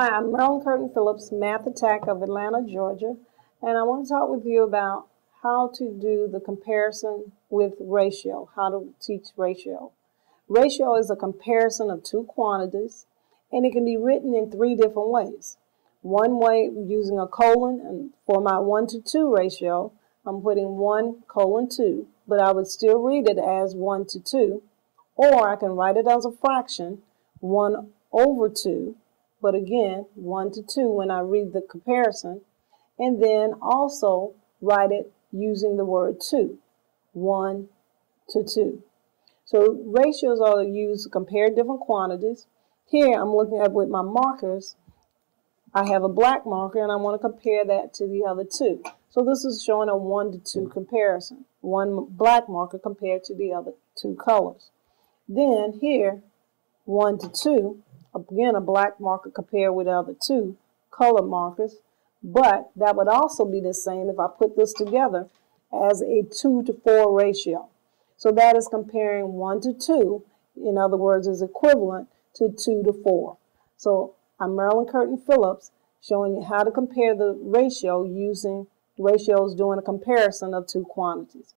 Hi, I'm Marilyn Curtin Phillips, Math Attack of Atlanta, Georgia, and I want to talk with you about how to do the comparison with ratio, how to teach ratio. Ratio is a comparison of two quantities, and it can be written in three different ways. One way using a colon, and for my 1:2 ratio, I'm putting 1:2, but I would still read it as 1:2, or I can write it as a fraction, 1/2, but again, 1:2 when I read the comparison, and then also write it using the word 2, 1:2. So ratios are used to compare different quantities. Here I'm looking at with my markers. I have a black marker and I want to compare that to the other two. So this is showing a 1:2 comparison. One black marker compared to the other two colors. Then here, 1:2, again a black marker compared with the other two color markers, but that would also be the same if I put this together as a 2:4 ratio. So that is comparing 1:2, in other words, is equivalent to 2:4. So I'm Marilyn Curtin Phillips showing you how to compare the ratio using ratios doing a comparison of two quantities.